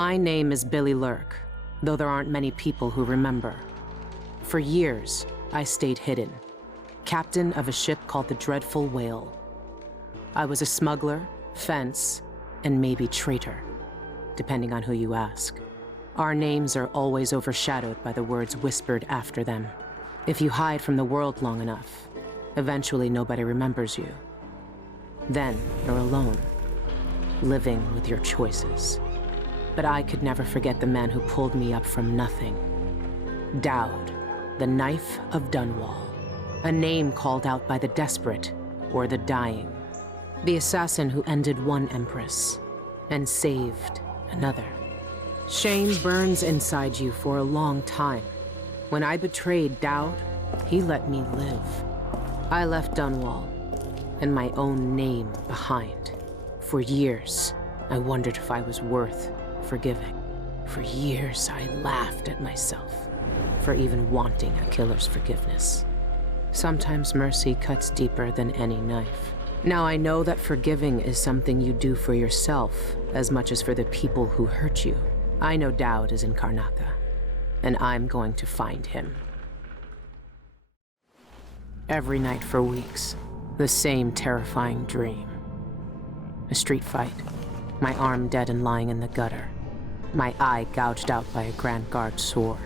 My name is Billy Lurk, though there aren't many people who remember. For years, I stayed hidden, captain of a ship called the Dreadful Whale. I was a smuggler, fence, and maybe traitor, depending on who you ask. Our names are always overshadowed by the words whispered after them. If you hide from the world long enough, eventually nobody remembers you. Then you're alone, living with your choices. But I could never forget the man who pulled me up from nothing. Dowd, the Knife of Dunwall. A name called out by the desperate or the dying. The assassin who ended one empress and saved another. Shame burns inside you for a long time. When I betrayed Dowd, he let me live. I left Dunwall and my own name behind. For years, I wondered if I was worth forgiving. For years, I laughed at myself for even wanting a killer's forgiveness. Sometimes mercy cuts deeper than any knife. Now I know that forgiving is something you do for yourself as much as for the people who hurt you. I know Dowd is in Karnaca, and I'm going to find him. Every night for weeks, the same terrifying dream. A street fight, my arm dead and lying in the gutter, my eye gouged out by a Grand Guard sword.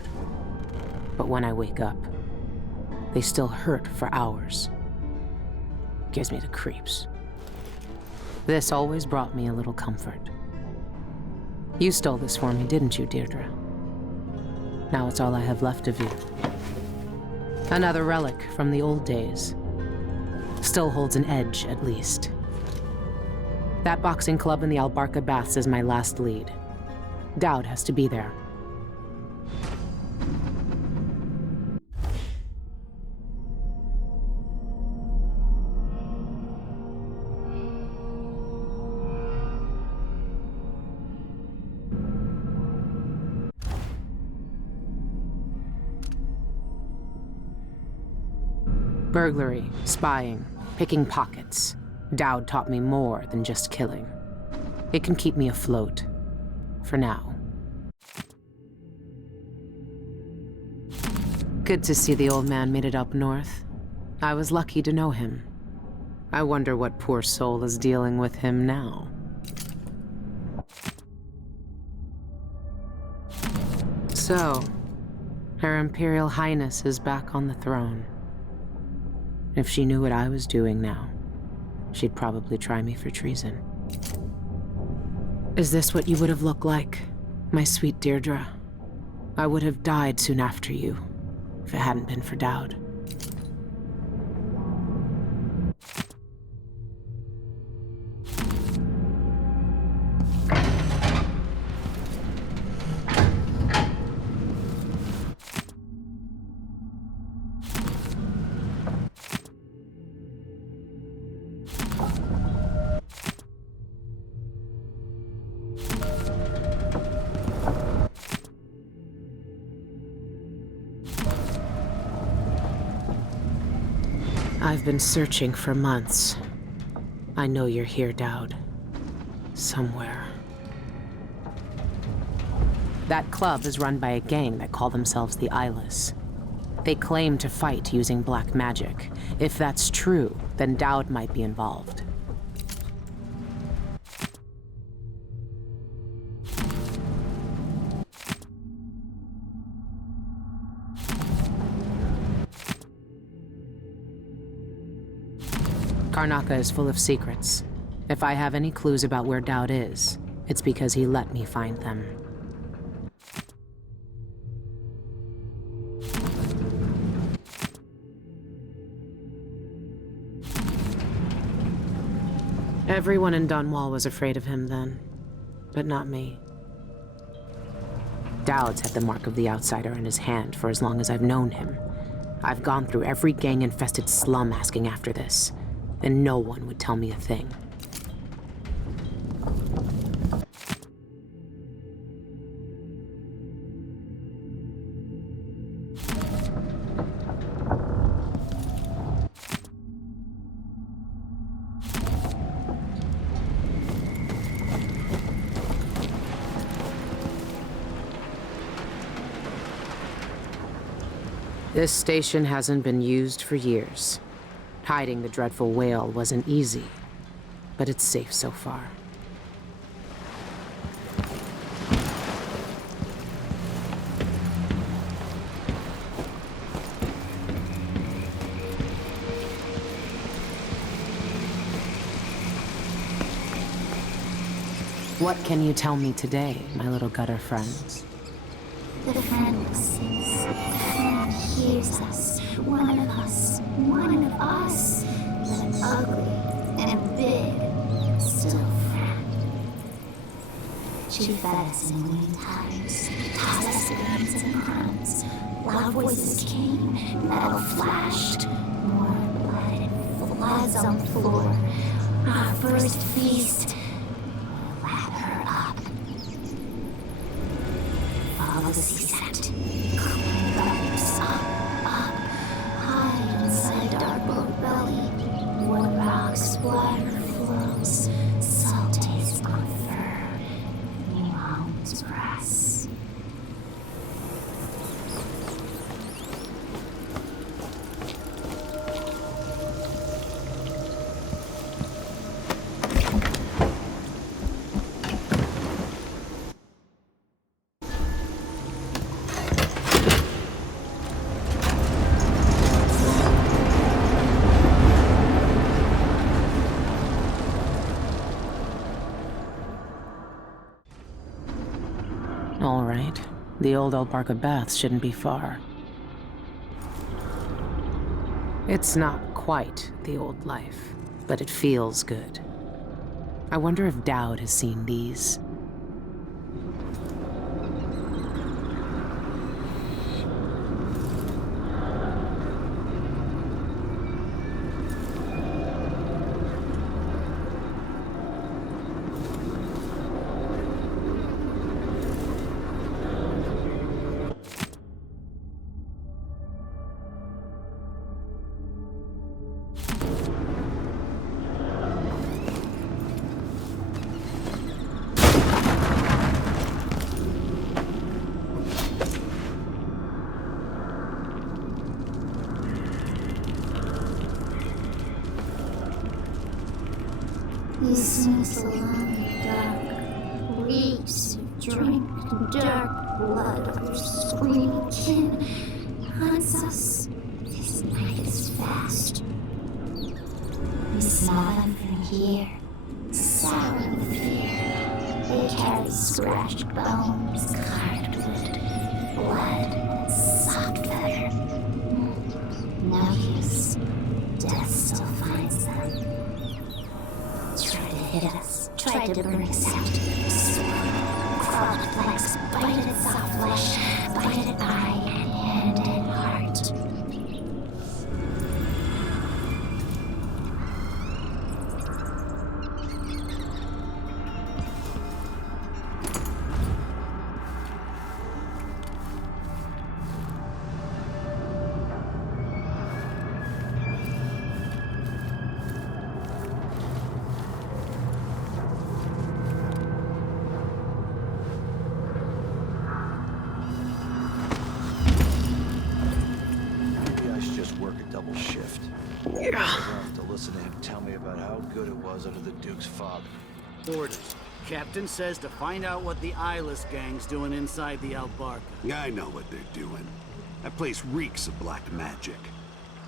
But when I wake up, they still hurt for hours. Gives me the creeps. This always brought me a little comfort. You stole this for me, didn't you, Deirdre? Now it's all I have left of you. Another relic from the old days. Still holds an edge, at least. That boxing club in the Albarca Baths is my last lead. Dowd has to be there. Burglary, spying, picking pockets. Dowd taught me more than just killing. It can keep me afloat. For now. Good to see the old man made it up north. I was lucky to know him. I wonder what poor soul is dealing with him now. So, Her Imperial Highness is back on the throne. If she knew what I was doing now, she'd probably try me for treason. Is this what you would have looked like, my sweet Deirdre? I would have died soon after you, if it hadn't been for Dowd. I've been searching for months. I know you're here, Dowd. Somewhere. That club is run by a gang that call themselves the Eyeless. They claim to fight using black magic. If that's true, then Dowd might be involved. Karnaca is full of secrets. If I have any clues about where Dowd is, it's because he let me find them. Everyone in Dunwall was afraid of him then, but not me. Dowd's had the mark of the outsider in his hand for as long as I've known him. I've gone through every gang-infested slum asking after this, and no one would tell me a thing. This station hasn't been used for years. Hiding the dreadful whale wasn't easy, but it's safe so far. What can you tell me today, my little gutter friends? The friend listens. The friend hears us. One of us. One of us. The ugly and big, still friend. She fed us in lean times, tossed us beans and crumbs. Loud voices came, metal flashed, more blood and floods on the floor. Our first feast. Wrap her up. Follow the sea scent. Climb ropes up, hide inside dark boat belly. Wood rocks, water flows, salt taste on fur. New homes press. All right. The old Albarca Baths shouldn't be far. It's not quite the old life, but it feels good. I wonder if Dowd has seen these. He sings along the dark, reeks of drink and dark blood of their screaming kin. Hunts us. This night is fast. We smell them from here, sour with fear. They carry scratched bones, carved wood, blood, and soft feather. No use. Death still finds them. Tried to hit us, tried to burn us out. Crawled flanks, bited at soft flesh, bited at eye and hand and heart. Under the Duke's fob. Orders. Captain says to find out what the eyeless gang's doing inside the Albarca. I know what they're doing. That place reeks of black magic.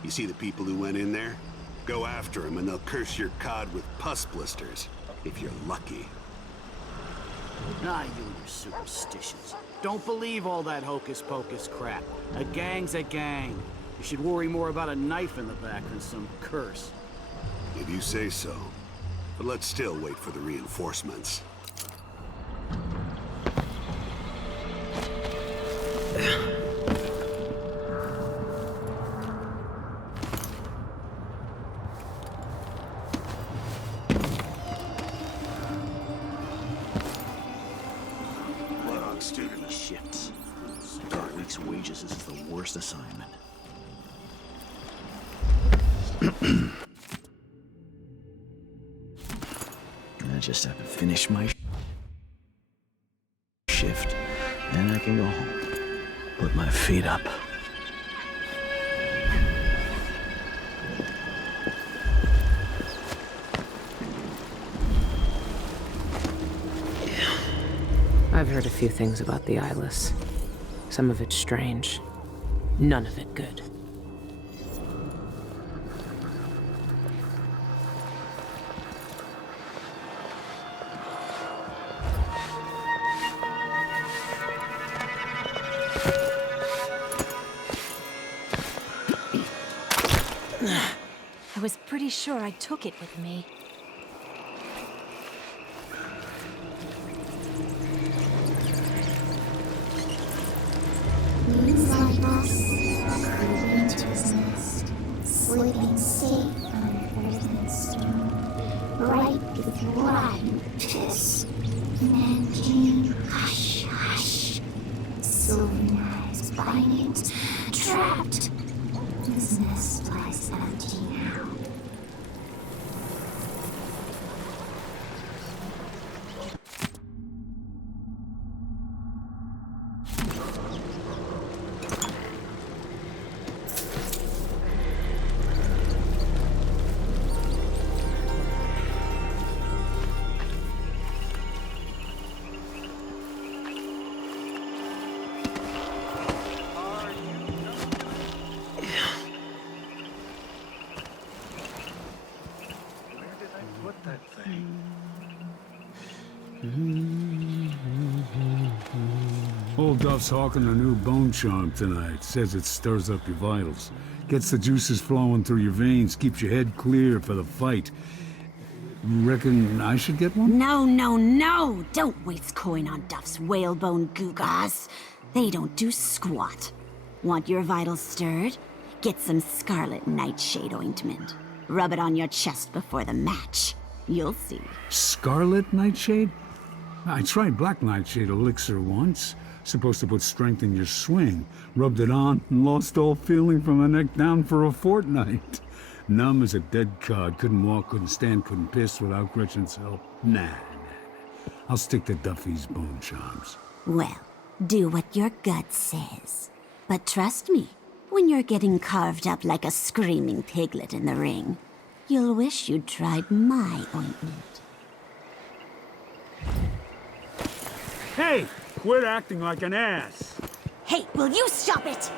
You see the people who went in there? Go after them and they'll curse your cod with pus blisters. If you're lucky. Ah, you and your superstitions. Don't believe all that hocus-pocus crap. A gang's a gang. You should worry more about a knife in the back than some curse. If you say so. But let's still wait for the reinforcements. Long student shifts. Start week's wages. This is the worst assignment. I just have to finish my shift, and I can go home. Put my feet up. I've heard a few things about the Eyeless. Some of it strange. None of it good. I was pretty sure I took it with me. Things like us creep into his nest, sleeping safe on earth and stone, bright with blood and piss. And then came hush, hush. Silver knives, bindings, trapped. His nest lies empty now. Old Duff's hawking a new Bonecharm tonight. Says it stirs up your vitals. Gets the juices flowing through your veins, keeps your head clear for the fight. Reckon I should get one? No, no, no! Don't waste coin on Duff's whalebone gewgaws. They don't do squat. Want your vitals stirred? Get some scarlet nightshade ointment. Rub it on your chest before the match. You'll see. Scarlet nightshade? I tried black nightshade elixir once. Supposed to put strength in your swing. Rubbed it on and lost all feeling from the neck down for a fortnight. Numb as a dead cod. Couldn't walk, couldn't stand, couldn't piss without Gretchen's help. Nah. I'll stick to Duffy's Bonecharms. Well, do what your gut says. But trust me, when you're getting carved up like a screaming piglet in the ring, you'll wish you'd tried my ointment. Hey! Quit acting like an ass! Hey, will you stop it?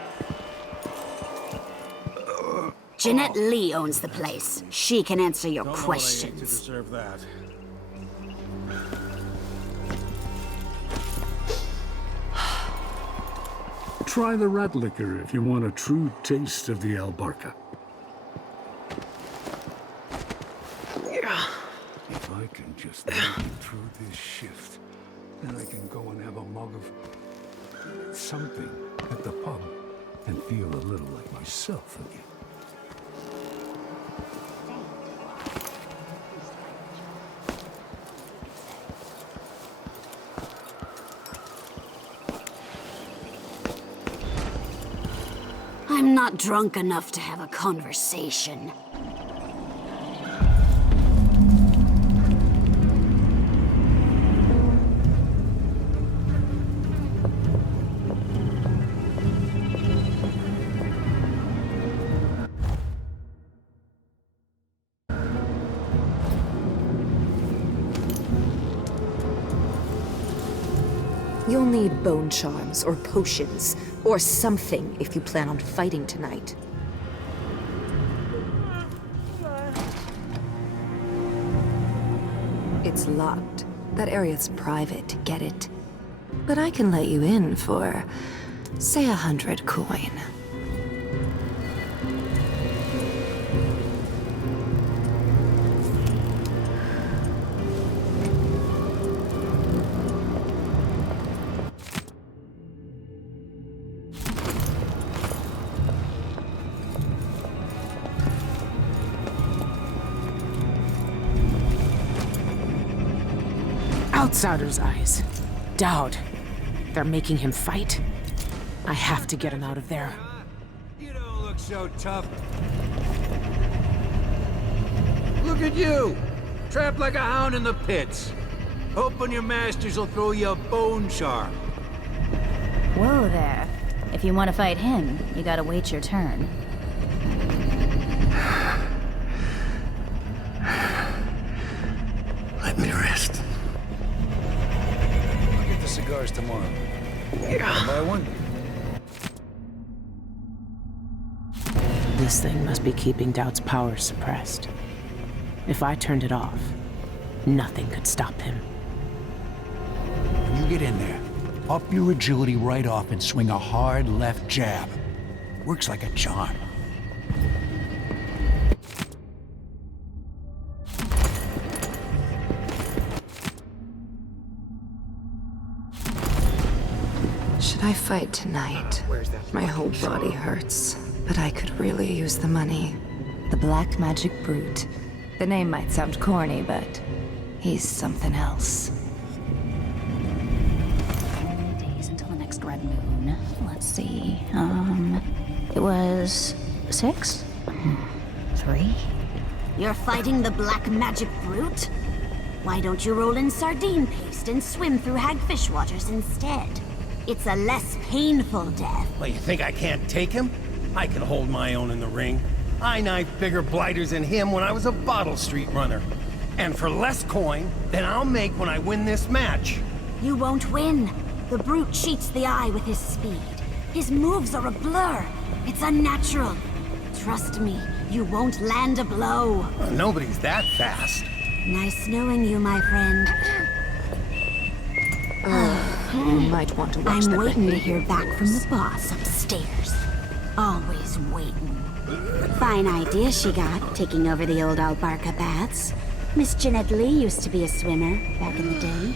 Jeanette Lee owns the place. She can answer your questions. To deserve that. Try the rat liquor if you want a true taste of the Albarca. If I can just make it through this shift, then I can go and have a mug of something at the pub and feel a little like myself again. I'm not drunk enough to have a conversation. You'll need bone charms or potions or something if you plan on fighting tonight. It's locked. That area's private, get it? But I can let you in for, say, 100 coin. Outsider's eyes. Dowd. They're making him fight? I have to get him out of there. You don't look so tough. Look at you! Trapped like a hound in the pits. Hoping your masters will throw you a Bonecharm. Whoa there. If you want to fight him, you gotta wait your turn. Let me rest. I'll get the cigar tomorrow. Yeah. Buy one? This thing must be keeping Doubt's power suppressed. If I turned it off, nothing could stop him. When you get in there, up your agility right off and swing a hard left jab. Works like a charm. Should I fight tonight? My whole body hurts, but I could really use the money. The Black Magic Brute. The name might sound corny, but he's something else. Days until the next red moon. Let's see. It was 6? 3? You're fighting the Black Magic Brute? Why don't you roll in sardine paste and swim through hagfish waters instead? It's a less painful death. Well, you think I can't take him? I can hold my own in the ring. I knifed bigger blighters than him when I was a Bottle Street runner. And for less coin than I'll make when I win this match. You won't win. The Brute cheats the eye with his speed. His moves are a blur. It's unnatural. Trust me, you won't land a blow. Nobody's that fast. Nice knowing you, my friend. You might want to watch I'm that waiting to behavior hear back from the boss upstairs. Always waiting. Fine idea she got, taking over the old Albarca baths. Miss Jeanette Lee used to be a swimmer back in the day.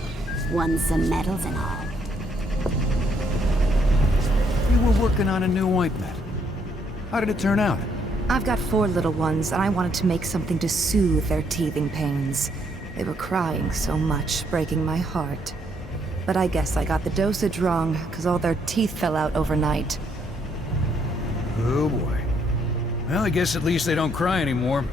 Won some medals and all. You were working on a new ointment. How did it turn out? I've got 4 little ones, and I wanted to make something to soothe their teething pains. They were crying so much, breaking my heart. But I guess I got the dosage wrong, because all their teeth fell out overnight. Oh boy. Well, I guess at least they don't cry anymore.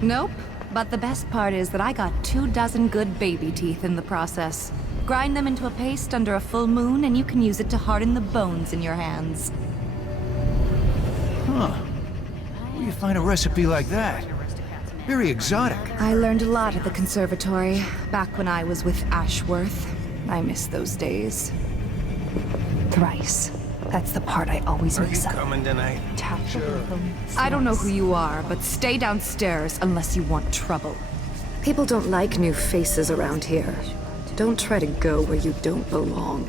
Nope. But the best part is that I got 24 good baby teeth in the process. Grind them into a paste under a full moon, and you can use it to harden the bones in your hands. Huh. Where do you find a recipe like that? Very exotic. I learned a lot at the conservatory, back when I was with Ashworth. I miss those days. Thrice. That's the part I always mix up. Coming tonight? I don't know who you are, but stay downstairs unless you want trouble. People don't like new faces around here. Don't try to go where you don't belong.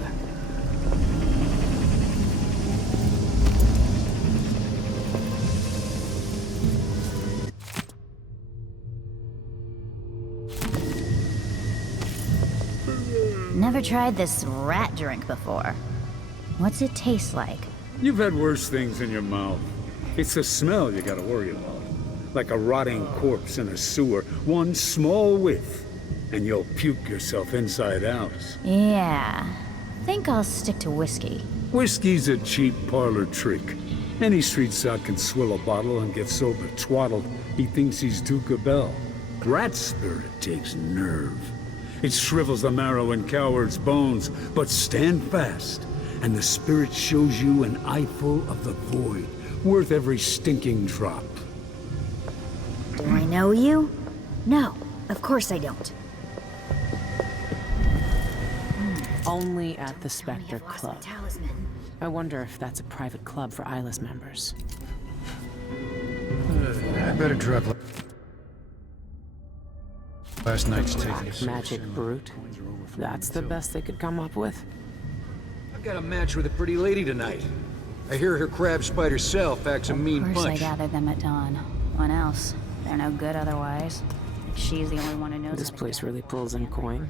Never tried this rat drink before. What's it taste like? You've had worse things in your mouth. It's the smell you gotta worry about. Like a rotting corpse in a sewer. One small whiff, and you'll puke yourself inside out. Yeah. Think I'll stick to whiskey. Whiskey's a cheap parlor trick. Any street sot can swill a bottle and get so betwaddled he thinks he's Duke of Bell. Rat spirit takes nerve. It shrivels the marrow in cowards' bones, but stand fast, and the spirit shows you an eyeful of the void, worth every stinking drop. Do I know you? No, of course I don't. Only at the Spectre Club. I wonder if that's a private club for Isla's members. I better drop last night's tickets. Magic Brute. That's the best they could come up with. I've got a match with a pretty lady tonight. I hear her crab spider self acts a mean Of course I punch. gathered them at dawn. What else? They're no good otherwise. She's the only one who knows This how to place gather really pulls in coin.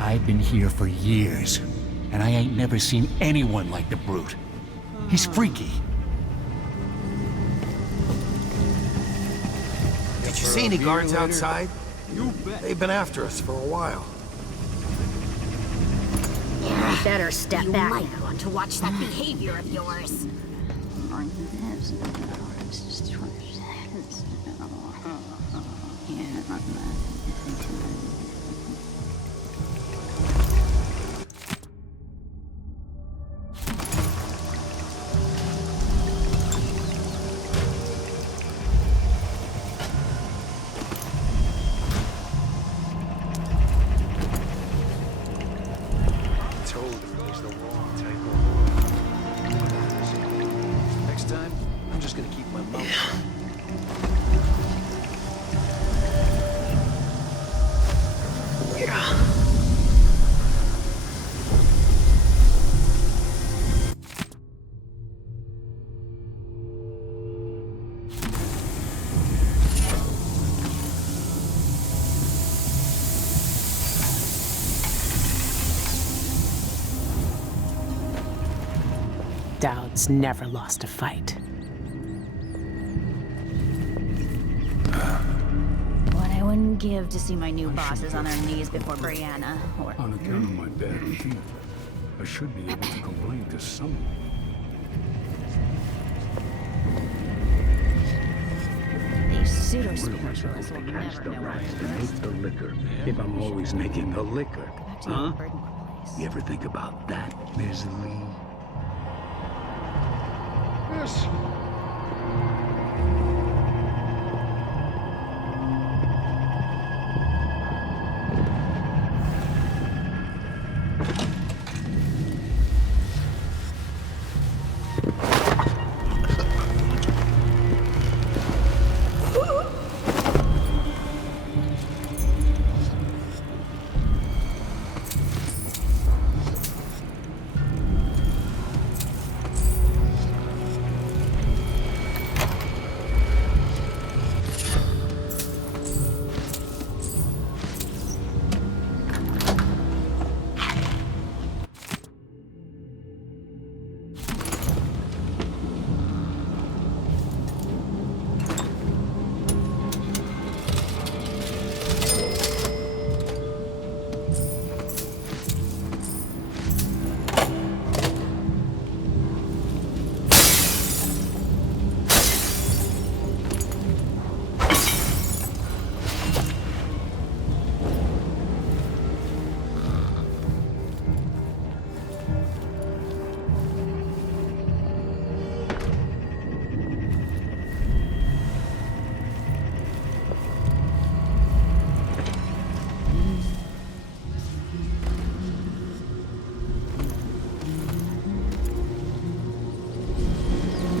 I've been here for years, and I ain't never seen anyone like the Brute. He's freaky. Did you see any guards outside? They've been after us for a while. You better step You back. might want to watch that behavior of yours. Dowd's never lost a fight. What I wouldn't give to see my new bosses on their knees before Brianna, or... On account of my bad feet, I should be able to complain to someone. These pseudo-spiritualists will never know what Make the liquor. If I'm always making the liquor, huh? You ever think about that, Ms. Lee? Yes.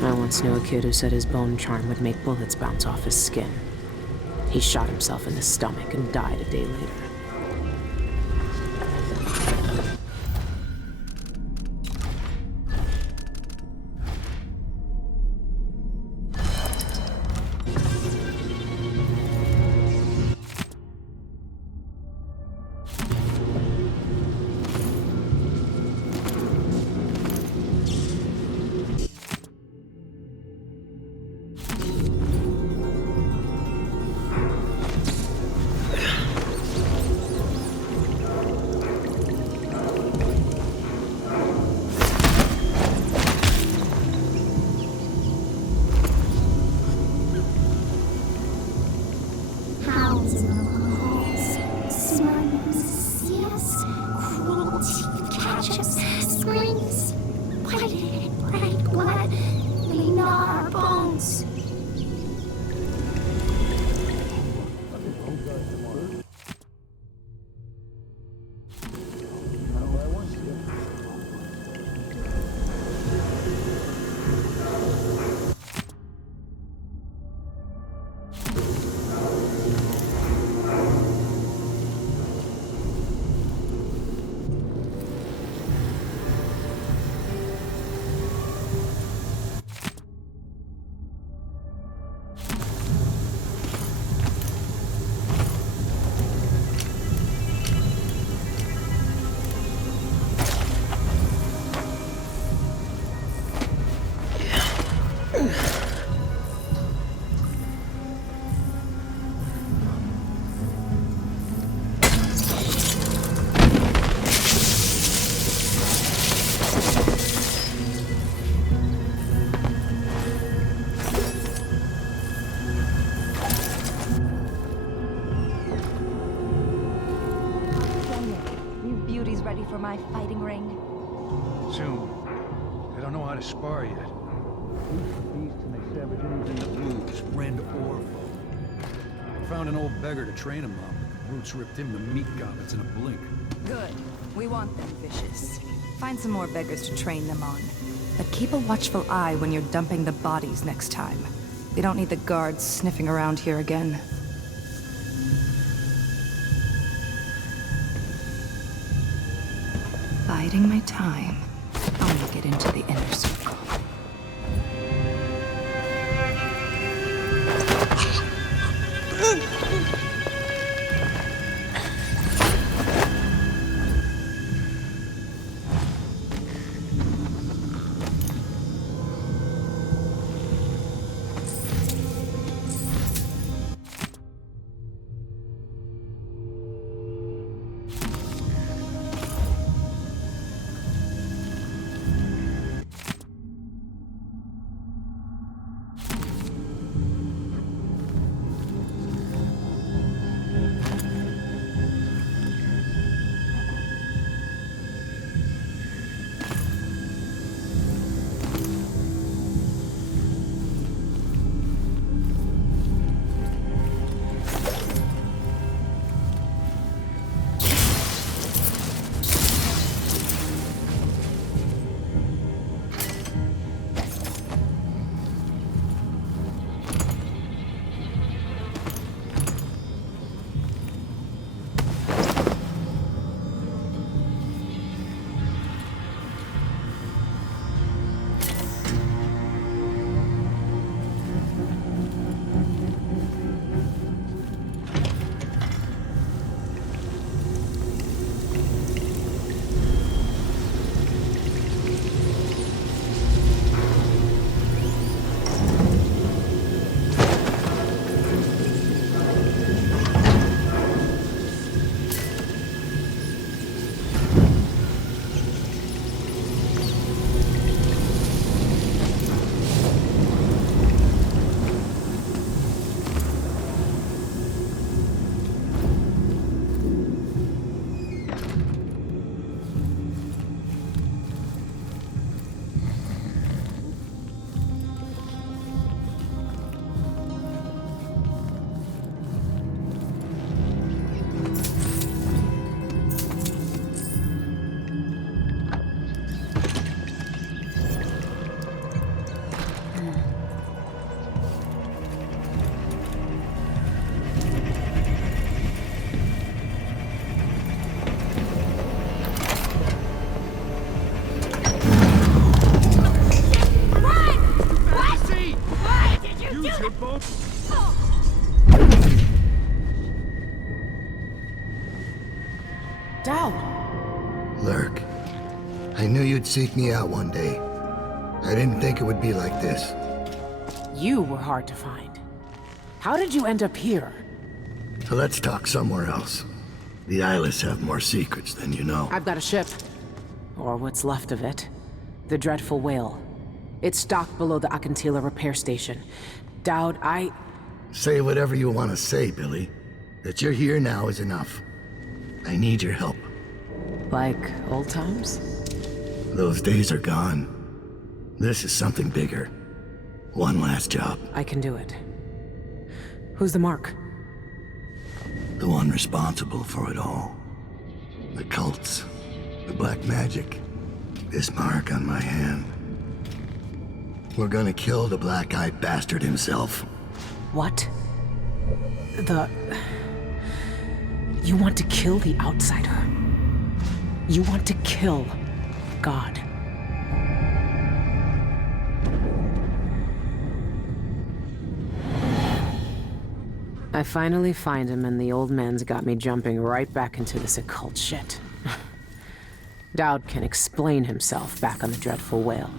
I once knew a kid who said his Bonecharm would make bullets bounce off his skin. He shot himself in the stomach and died a day later. Howls in the halls. Smartness, yes. Cruelty catches, screams. White, bright blood. They gnaw our bones. Ready for my fighting ring? Soon. I don't know how to spar yet. Who's the beast and they savage anything that moves, friend or foe. I found an old beggar to train him up. Roots ripped him to meat goblets in a blink. Good. We want them vicious. Find some more beggars to train them on. But keep a watchful eye when you're dumping the bodies next time. We don't need the guards sniffing around here again. Biding my time. I'll make it into the inner circle. Dowd! Lurk, I knew you'd seek me out one day. I didn't think it would be like this. You were hard to find. How did you end up here? So let's talk somewhere else. The Eyeless have more secrets than you know. I've got a ship. Or what's left of it. The Dreadful Whale. It's docked below the Akantila repair station. Dowd, Say whatever you want to say, Billy. That you're here now is enough. I need your help. Like old times? Those days are gone. This is something bigger. One last job. I can do it. Who's the mark? The one responsible for it all. The cults. The black magic. This mark on my hand. We're gonna kill the black-eyed bastard himself. What? You want to kill the outsider? You want to kill God? I finally find him, and the old man's got me jumping right back into this occult shit. Dowd can explain himself back on the Dreadful Whale.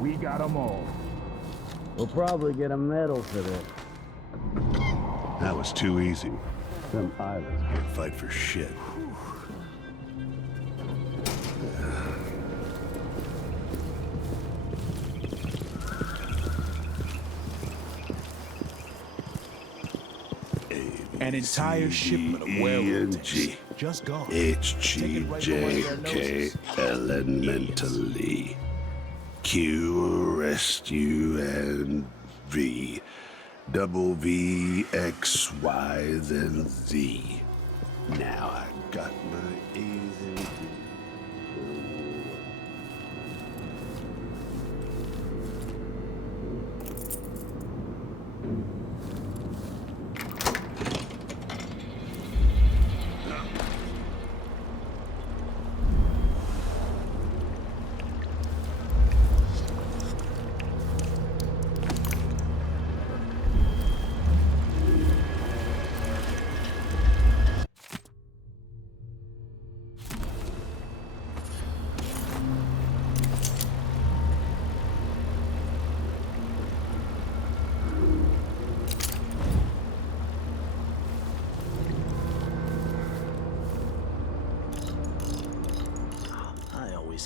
We got them all. We'll probably get a medal for this. That was too easy. Them islands can't fight for shit. An entire shipment of werewolves just gone. HGJK elementally. Q, rescue, and V. Double V, X, Y, then Z. Now I got my A's and D's.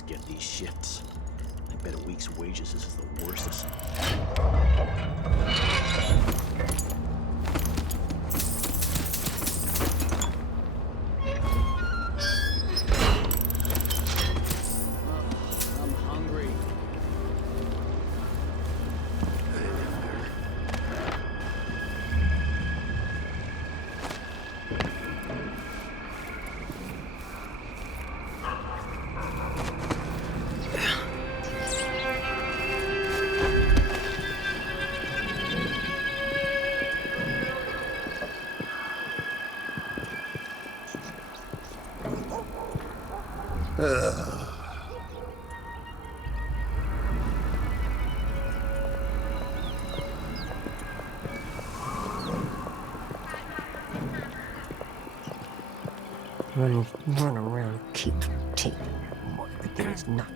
Get these shits. I bet a week's wages this is the worst. I'm hungry. Run around, keep taking more, but there's not.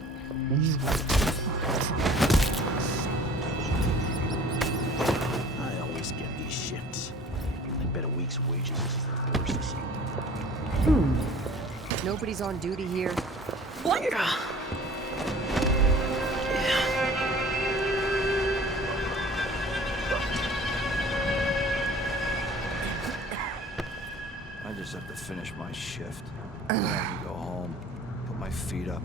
I always get these shits. I bet a week's wages is the worst. Nobody's on duty here. What? shift. I can go home, put my feet up.